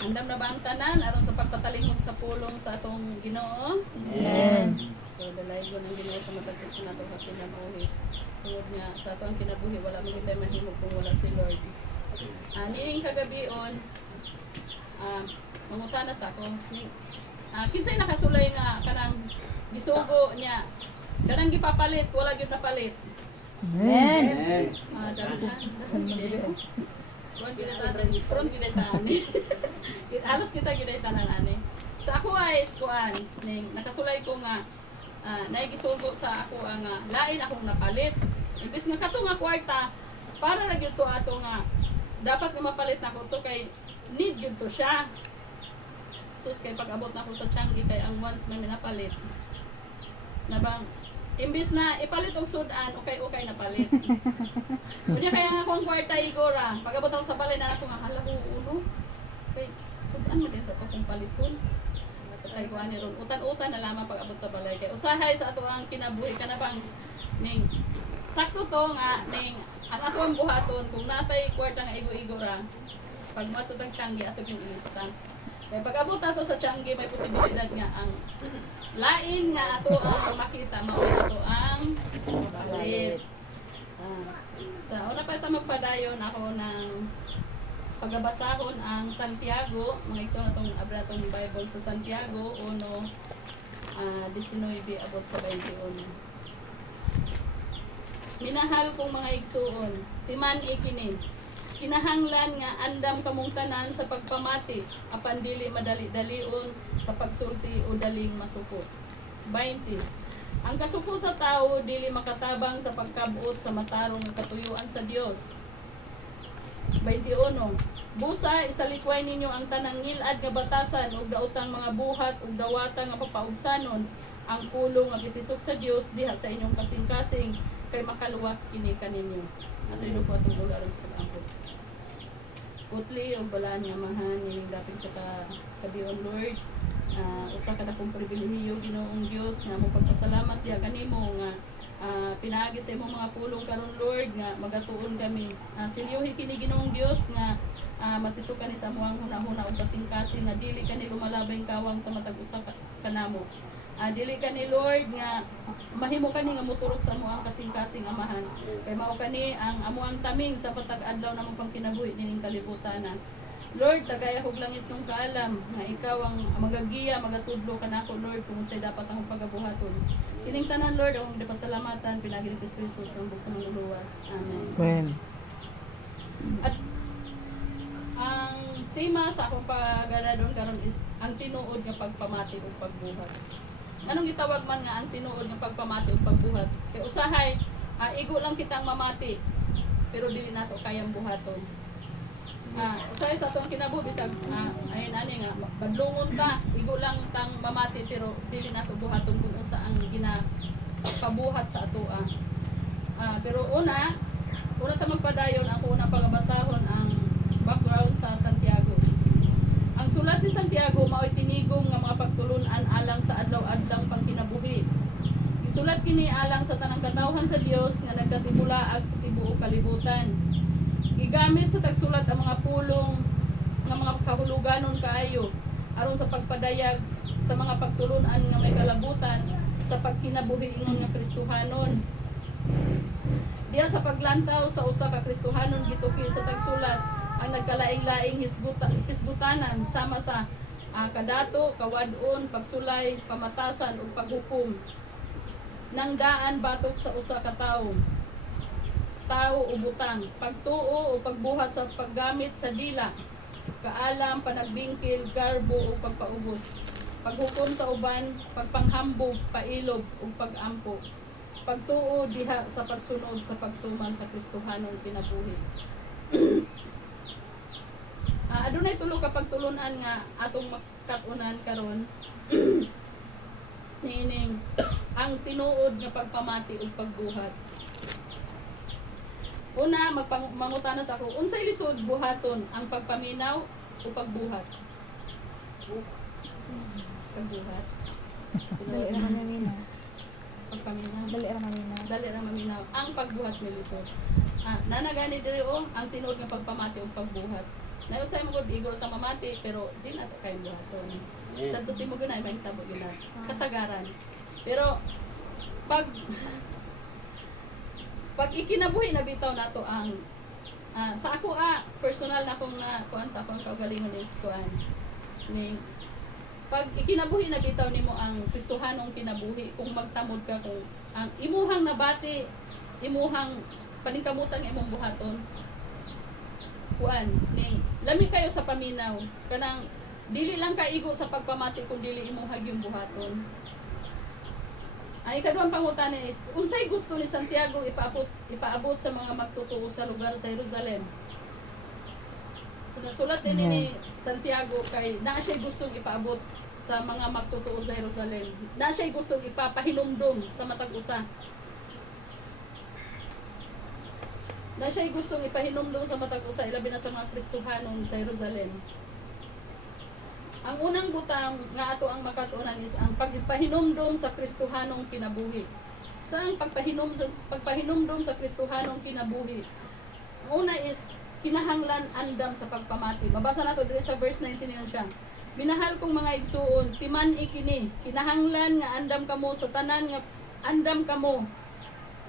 Andam na ba ang tanan aron sa pagpatalingog sa pulong sa atong Ginoo? Amen. So dalay ko ng Ginoo sa matag Kristo nato sa kinabuhi. Tungod nga sa atong kinabuhi wala mo kita mahimo kung wala si Lord. Niing kagabion mangutana sa ako. Kinsay nakasulay nga kanang gisugo niya. Kanang gipapalit, wala gyud napalit. Amen. Front ginatan ni. Halos kita ginatan ani. Sa ako ay kuan ning nakasulay ko nga naigisugo sa ako nga lain akong napalit. Imbis nga kato nga kwarta para ra gyud to ato nga dapat nga mapalit nako to kay need gyud to siya. Sus kay pag-abot na ko sa Changi kay ang once may minapalit. Na bang imbis na ipalit og sudan, okay na palit. Unya kaya nga akong kwarta igora, pag-abot ako sa balay na ako nga hala uno. Kay sudan mo dito akong paliton. Kay kuan ni ron utan-utan na lamang pag-abot sa balay kay usahay sa ato ang kinabuhi kana bang ning sakto to nga ning ang ato ang buhaton kung natay kwarta nga igo-igora pag matutang Changi ato yung ilista. Kaya pag-abot ato sa Changi may posibilidad nga ang lain nga ato ang makita mao ato ang balit. Sa una pa ito magpadayon ako ng pagabasahon ang Santiago, mga igsoon natong abratong Bible sa Santiago 1:19 abot sa 21. Minahal kong mga igsoon, timan ikini. Kinahanglan nga andam kamong tanan sa pagpamati, apan dili madali-dalion sa pagsulti o daling masukot. 20. Ang kasuko sa tao dili makatabang sa pagkabuot sa matarong nga katuyuan sa Dios. 21. Busa isalikway ninyo ang tanang ngilad nga batasan ug daotang mga buhat ug dawata nga papaugsanon ang pulong nga gitisok sa Dios diha sa inyong kasing-kasing kay makaluwas kini kaninyo. Ato ino po atong ulo aron sa pag-ampot. Putli o balaan nga mahan nining dapit sa kabiyon Lord. Usa ka na kong pribilehiyo Ginoong Dios nga mo pagpasalamat diha kanimo nga pinaagi sa imong mga pulong karon Lord nga magatuon kami. Silyohi kini Ginoong Dios nga matisukan ni sa amuang hunahuna ug kasing-kasing nga dili kani lumalabay kawang sa matag usa kanamo. Dili kani Lord nga mahimo kani nga moturok sa amuang kasing-kasing amahan. Kay mao kani ang amuang taming sa patag adlaw namong pangkinabuhi nining kalibutan. Lord, tagaya hog langit nung kaalam nga ikaw ang magagiya, magatudlo kanako Lord kung say dapat akong pagabuhaton. Kining tanan Lord akong gipasalamatan pinagi ni Kristo Jesus ng bugtong ng luwas. Amen. Amen. At ang tema sa akong pag-aradon karon is ang tinuod nga pagpamati ug pagbuhat. Anong gitawag man nga ang tinuod nga pagpamati ug pagbuhat? Kay usahay igo lang kitang mamati pero dili nato kayang buhaton. Usahay sa atong kinabuhi bisag ayun ani nga badlungon ta igo lang tang mamati pero dili nato buhaton kung usa ang ginapabuhat sa atoa. Pero una ta magpadayon ang unang pagabasahon ang background sa Santiago. Ang sulat ni Santiago mao'y tinigom nga mga pagtulunan alang sa adlaw-adlang pangkinabuhi. Isulat kini alang sa tanang katawhan sa Dios nga nagkatibulaag sa tibuok kalibutan. Gigamit sa tagsulat ang mga pulong nga mga kahuluganon kaayo aron sa pagpadayag sa mga pagtulunan nga may kalabutan sa pagkinabuhi ingon nga Kristohanon. Diya sa paglantaw sa usa ka Kristohanon gituki sa tagsulat ang nagkalaing-laing hisgutanan sama sa kadato, kawadon, pagsulay, pamatasan ug paghukom. Nang daan batok sa usa ka tawo o butang, pagtuo o pagbuhat sa paggamit sa dila, kaalam, panagbingkil, garbo o pagpaubos, paghukom sa uban, pagpanghambog, pailob o pagampo, pagtuo diha sa pagsunod sa pagtuman sa Kristohanong kinabuhi. Adunay tulo ka pagtulunan nga atong makatunan karon nining ang tinuod nga pagpamati ug pagbuhat. Una, mangutana sa ako, unsay lisod buhaton ang pagpaminaw o pagbuhat? Pagbuhat. Dali ra maminaw. Pagpaminaw. Dali ra maminaw. Dali ra maminaw. Ang pagbuhat may lisod. Nanagani diri ang tinuod nga pagpamati o pagbuhat. Nausay mo gud igol ta mamati pero di na ta kay buhaton. Santo si mo gunay may tabo gina kasagaran. Pero pag ikinabuhi na bitaw nato ang sa ako personal na akong na kuan sa akong kaugalingon is kuan ni pag ikinabuhi na bitaw nimo ang Kristohanong kinabuhi kung magtamod ka kung ang imuhang nabati imuhang paningkamutan nga imong buhaton kuan ning lami kayo sa paminaw kanang dili lang kaigo sa pagpamati kung dili imuhag yung buhaton. Ang ikaduhang pangutana is unsay gusto ni Santiago ipaabot sa mga magtutuo sa lugar sa Jerusalem. Nasulat din ni Santiago kay naa siya gustong ipaabot sa mga magtutuo sa Jerusalem. Naa siya gustong ipapahinumdum sa matag usa. Na siya gustong ipahinumdum sa matag usa ilabi na sa mga Kristohanon sa Jerusalem. Ang unang butang nga ato ang makatuunan is ang pagpahinumdum sa Kristohanong kinabuhi. Sa ang pagpahinumdum sa Kristohanong kinabuhi. Ang una is kinahanglan andam sa pagpamati. Mabasa nato diri sa verse 19 niyan siya. Minahal kong mga igsuon, timan ikini, kinahanglan nga andam kamo sa tanan nga andam kamo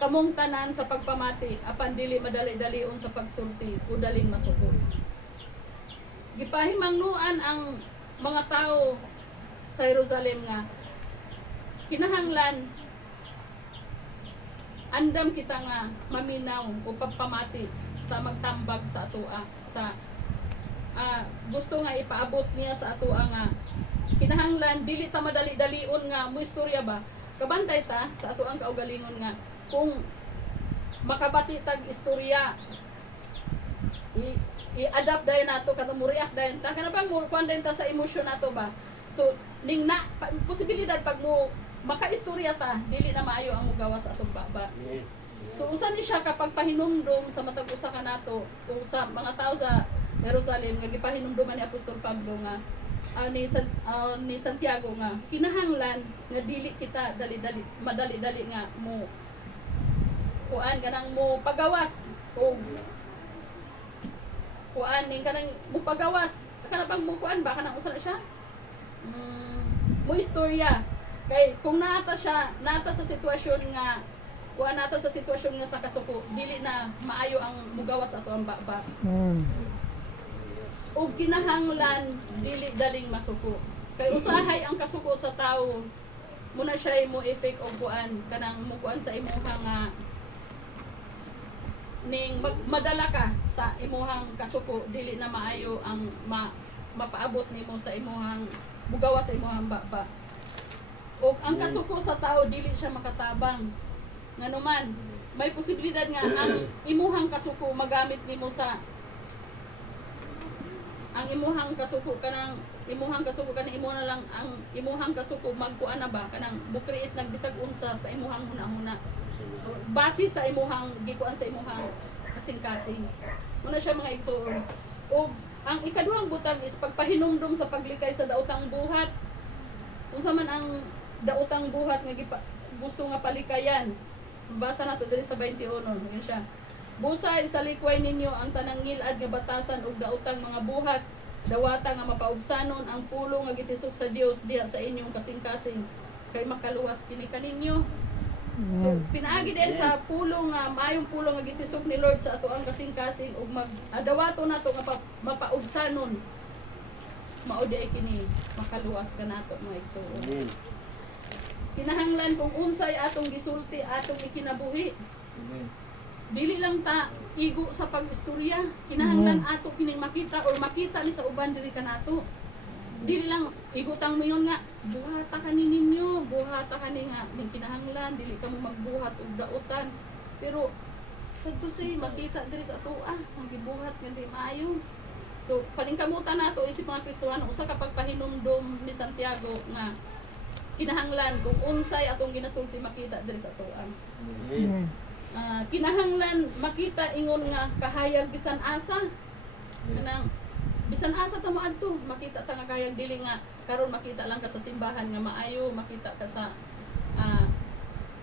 kamong tanan sa pagpamati apan dili madali-dalion sa pagsulti o daling masukod. Gipahimangnuan ang mga tao sa Jerusalem nga kinahanglan andam kita nga maminaw o pagpamati sa magtambag sa atoa sa gusto nga ipaabot niya sa atoa nga kinahanglan dili ta madali-dalion nga mo istorya ba kabantay ta sa atoang kaugalingon nga kung makabati tag istorya i-adapt dayon nato kada mo react dayon ta kana bang mo kuan dayon ta sa emosyon nato ba so ning na posibilidad pag mo makaistorya ta dili na maayo ang mugawa sa atong baba so usa ni siya kapag pahinumdum sa matag usa ka nato kung sa mga tao sa Jerusalem nga gipahinumduman ni Apostol Pablo nga ni Santiago nga kinahanglan nga dili kita dali-dali madali-dali nga mo kuan kanang mo pagawas o kuan ning kanang mo pagawas kana bang mo kuan ba kanang usa na siya mo istorya kay kung nata sa sitwasyon nga kuan nata sa sitwasyon nga sa kasuko dili na maayo ang mugawas ato ang baba o kinahanglan dili daling masuko kay usahay ang kasuko sa tawo muna siya mo effect og kuan kanang mo kuan sa imuha nga ning madala ka sa imuhang kasuko dili na maayo ang mapaabot nimo sa imuhang mugawa sa imuhang baba o ang kasuko sa tao dili siya makatabang nganuman may posibilidad nga ang imuhang kasuko magamit nimo sa ang imuhang kasuko kanang imo na lang ang imuhang kasuko magkuan na ba kanang bukreate nagbisag unsa sa imuhang huna-huna base sa imuhang gikuan sa imuhang kasing-kasing muna siya mga igsoon o ang ikaduhang butang is pagpahinumdum sa paglikay sa daotang buhat unsa man ang daotang buhat nga gusto nga palikayan basa nato diri sa 21 yun siya busa isalikway ninyo ang tanang ngilad nga batasan ug daotang mga buhat dawata nga mapaubsanon ang pulong nga gitisok sa Dios diha sa inyong kasing-kasing kay makaluwas kini kaninyo. So pinaagi din sa pulong nga maayong pulong nga gitisok ni Lord sa atoang kasing-kasing ug mag-adawato nato nga mapaubsanon mao di kini makaluwas ka nato mga igsoon. Kinahanglan kung unsay atong gisulti atong ikinabuhi. Dili lang ta igo sa pag-istorya, kinahanglan ato kining makita or makita ni sa uban diri kanato. Dili lang igutang mo yun nga buhata kani ninyo, buhata kani nga ning kinahanglan dili ka mo magbuhat og daotan. Pero sadto say makita diri sa atoa ang gibuhat nga di maayo. So paningkamutan nato isip mga Kristohano usa ka pagpahinumdum ni Santiago nga kinahanglan kung unsay atong ginasulti makita diri sa atoa. Kinahanglan makita ingon nga kahayag bisan asa kanang bisan asa ta moadto makita ta nga kahayag dili nga karon makita lang ka sa simbahan nga maayo makita ka sa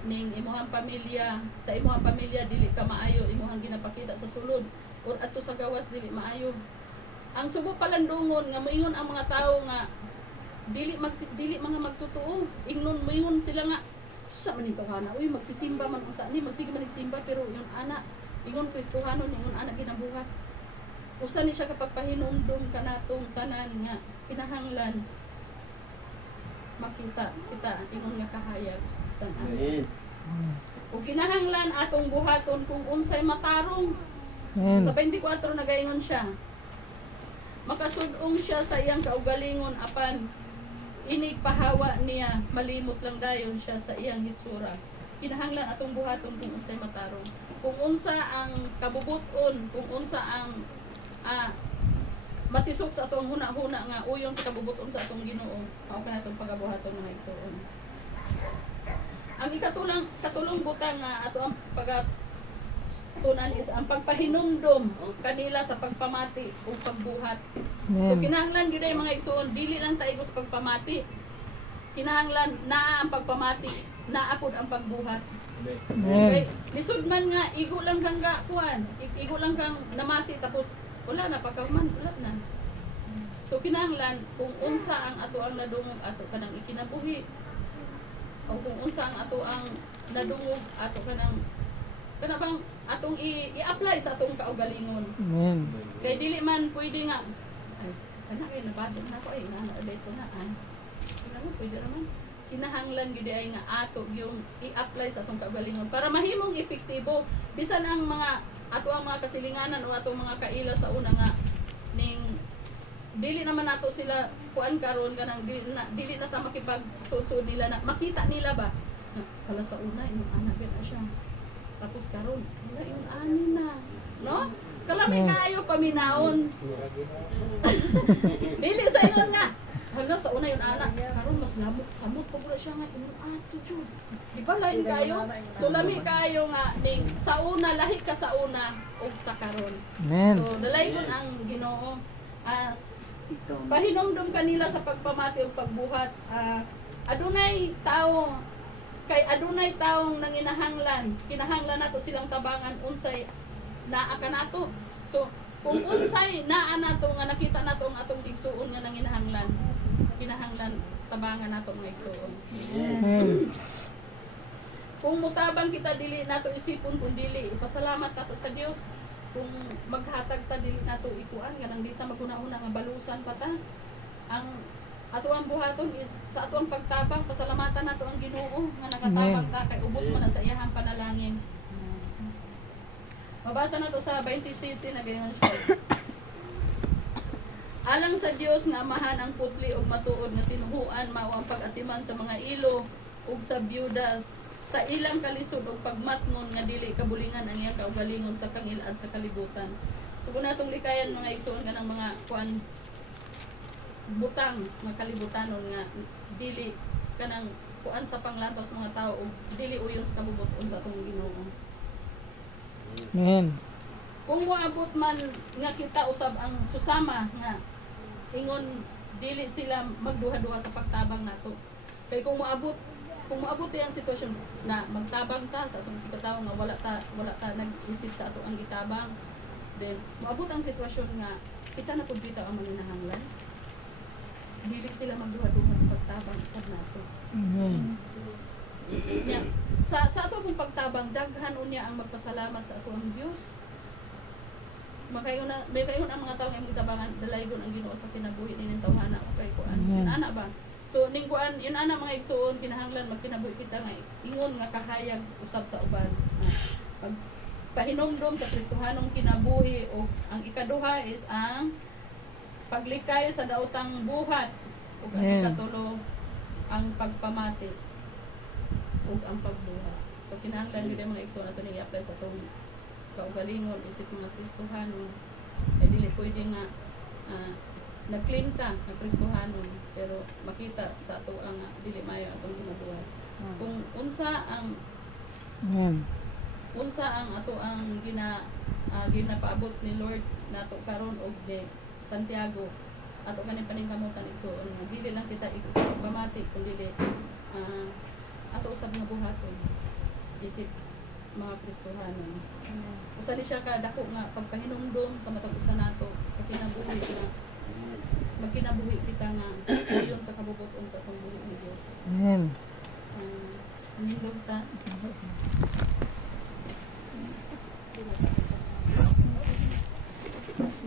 ning imuhang pamilya sa imuhang pamilya dili ka maayo imuhang ginapakita sa sulod or adto sa gawas dili maayo Ang sugo palandungon nga moingon ang mga tao nga dili mga magtotoo. Ingnon moingon sila nga sa man ito hana, uy magsisimba man unta ni magsige man nagsimba pero yung ana ingon Kristohanon ingon ana ginabuhat. Usa ni siya kapag pahinumdum kanatong tanan nga kinahanglan makita kita ingon nga kahayag bisan asa. Ug kinahanglan atong buhaton kung unsay matarong. Amen. Sa 24 nagaingon siya. Makasudong siya sa iyang kaugalingon apan inig pahawa niya malimot lang dayon siya sa iyang hitsura. Kinahanglan atong buhaton kung unsay matarong. Kung unsa ang kabubuton, kung unsa ang matisok sa atong huna-huna nga uyon sa kabubuton sa atong Ginoo. Mao kanatong pagabuhaton mga igsoon. Ang katulong butang nga ato ang tunan is ang pagpahinumdom kanila sa pagpamati o pagbuhat. So Amen. kinahanglan gyud ay mga igsoon dili lang tayo sa pagpamati. Kinahanglan naa ang pagpamati, naa pud ang pagbuhat. Amen. Okay, lisod man nga igo lang kang kuan, igo lang kang namati tapos wala na pagkahuman wala na. So kinahanglan kung unsa ang ato ang nadungog ato kanang ikinabuhi o kung unsa ang ato ang nadungog ato kanang bang atong i-apply sa atong kaugalingon. Amen. Kay dili man pwede nga ay kana kay nabadog na ko ay nga na ko na ay. Kinahanglan pwede naman. Kinahanglan gyud ay nga ato yung i-apply sa atong kaugalingon para mahimong epektibo bisan ang mga ato ang mga kasilinganan o atong mga kaila sa una nga ning dili naman nato sila kuan karon kanang dili na ta makipag-sud nila na makita nila ba na kala sa una yung anak na siya. Tapos karon, wala yung ani na. No? Kalami kayo paminaon. Dili sa ingon nga. Hala, sa una yung anak. Karon mas lamok, samot pa pula siya nga. Yung ato, Jud. Di ba lain kayo? So, lami kayo nga. Ning, sa una, lahi ka sa una o sa karon. Amen. So, dalaygon ang Ginoo. Pahinumdum kanila sa pagpamati o pagbuhat. Adunay tao kay adunay taong nanginahanglan kinahanglan nato silang tabangan unsay naa kanato. So kung unsay naa nato nga nakita nato ang atong igsuon nga nanginahanglan kinahanglan tabangan nato mga igsuon. Amen. Kung mutabang kita dili nato isipon kun dili ipasalamat nato sa Dios. Kung maghatag ta dili nato ikuan kanang di ta maguna-una nga balusan pa ta. Ang ato ang buhaton is sa ato ang pagtabang pasalamatan nato ang Ginoo nga nagatabang ta kay ubos man na sa iyahang panalangin. Mabasa na to sa 27 na ganyan siya. Alang sa Dios nga amahan ang putli ug matuod nga tinuhuan mao ang pag-atiman sa mga ilo ug sa byudas sa ilang kalisod ug pagmatnon nga dili kabulingan ang iyang kaugalingon sa kangil-ad sa kalibutan. So kung natong likayan mga igsoon kanang mga kuan butang nga kalibutanon nga dili kanang kuan sa panglantos mga tao ug dili uyon sa kabubuton sa atong Ginoo. Amen. Kung moabot man nga kita usab ang susama nga ingon dili sila magduha-duha sa pagtabang nato. Kay kung moabot ang sitwasyon na magtabang ta sa atong sikataw nga wala ta nag-isip sa ato ang gitabang, then moabot ang sitwasyon nga kita na pud bitaw ang manginahanglan. Dili sila magduha-duha sa pagtabang usab nato. Amen. Nya sa ato pong pagtabang daghan unya ang magpasalamat sa ato ang Dios. Makayon ang mga tawo nga imong tabangan dalaygon ang Ginoo sa kinabuhi ning tawhana okay kuan. Yun ana ba? So ning kuan yun ana mga igsoon kinahanglan magkinabuhi kita nga ingon nga kahayag usab sa uban. Pag pahinumdom sa Kristohanong kinabuhi o ang ikaduha is ang paglikay sa daotang buhat ug ang ikatulo ang pagpamati ug ang pagbuhat. So kinahanglan gyud ang mga igsoon ato ning i-apply sa atong kaugalingon isip mga Kristohanon. Ay dili pwede nga nag-claim ka nga Kristohanon pero makita sa ato ang dili maayo atong ginabuhat. Kung unsa ang ato ang ginapaabot ni Lord nato karon og ni Santiago ato kaning paningkamutan igsoon nga dili lang kita sa pagpamati kundi ato usab nga buhaton isip mga Kristohanon. Usa ni siya ka dako nga pagpahinumdom sa matag usa nato kinabuhi na magkinabuhi kita nga ayon sa kabubuton sa atong buhi ni Dios. Amen. Nindog ta.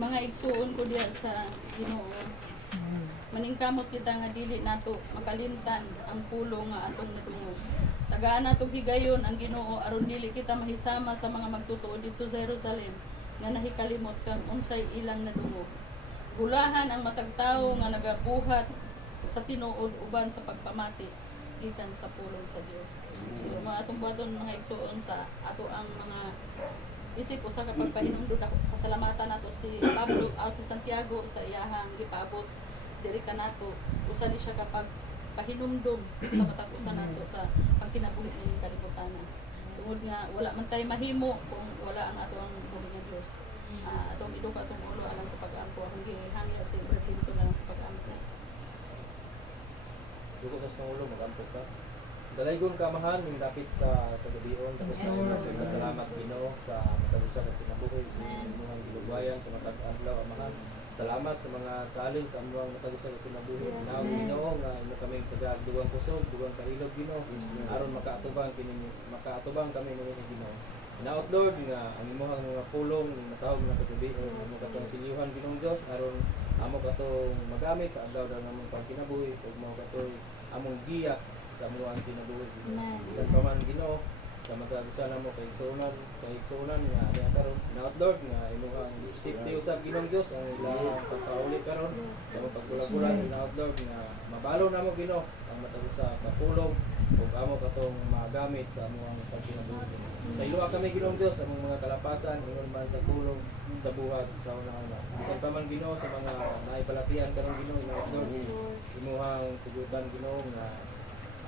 Mga igsuon ko diya sa Ginoo. Maningkamot kita nga dili nato makalimtan ang pulong nga atong nadungog. Tagaan nato higayon ang Ginoo aron dili kita mahisama sa mga magtutuo dito sa Jerusalem nga nahikalimot kang unsay ilang nadungog. Gulahan ang matag tawo nga nagabuhat sa tinuod uban sa pagpamati gikan sa pulong sa Dios. So mga atong buhaton mga igsuon sa ato ang mga isip usa ka pagpahinumdod ako pasalamatan nato si Pablo si Santiago sa iyahang gipaabot diri kanato usa ni siya kapag pahinumdom sa matag usa nato sa pagkinabuhi ni kalibutan. Tungod nga wala man tay mahimo kung wala ang ato ang buhi nga Dios. Atong iduka atong ulo alang sa pag-ampo ang gihangyo si Bertinson alang sa pag-ampo. Dugo na sa ulo, mag-ampot ka. Dalaygon ka mahan, yung dapit sa kagabion. Tapos salamat Ginoo sa matagusan at kinabuhi. Imuhang gilugwayan sa matag adlaw amahan. Salamat sa mga challenge sa amuang matagusan at kinabuhi. Now Ginoo nga imo kaming taga-dugang kusog, dugang kahilog Ginoo. Aron makaatubang kami ni Ginoo. Naot Lord nga ang imuhang mga pulong matawag na kagabion, imo katong silyuhan Ginoong Dios aron amo katong magamit sa adlaw daw namong pagkinabuhi ug mao katoy among giya sa amuang kinabuhi. Sa paman Ginoo sa matagusan namo kay igsuonan nga ani karon naot Lord nga imuhang safety usab Ginoong Dios ang ilang pagpauli karon amo pagkulagulan naot Lord nga mabalo namo Ginoo ang matagusa kapulong ug amo katong magamit sa amuang pagkinabuhi. Sa iluwa kami Ginoong Dios sa mga kalapasan ingon man sa tulong sa buhat sa una-una. Bisan pa man Ginoo sa mga naipalatian karon Ginoo naot Lord imuhang tugutan Ginoo nga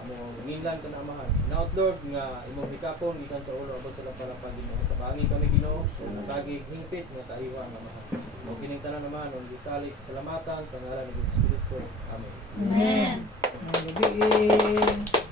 among nginlan ka na amahan. Naot Lord nga imong hikapon gikan sa ulo abot sa lampalapag Ginoo. Tabangi kami Ginoo sa tagig hingpit nga kaiwa nga amahan. Mo kining tanan naman ang gisalig salamatan sa ngalan ni Jesus Kristo. Amen. Amen. Gabi.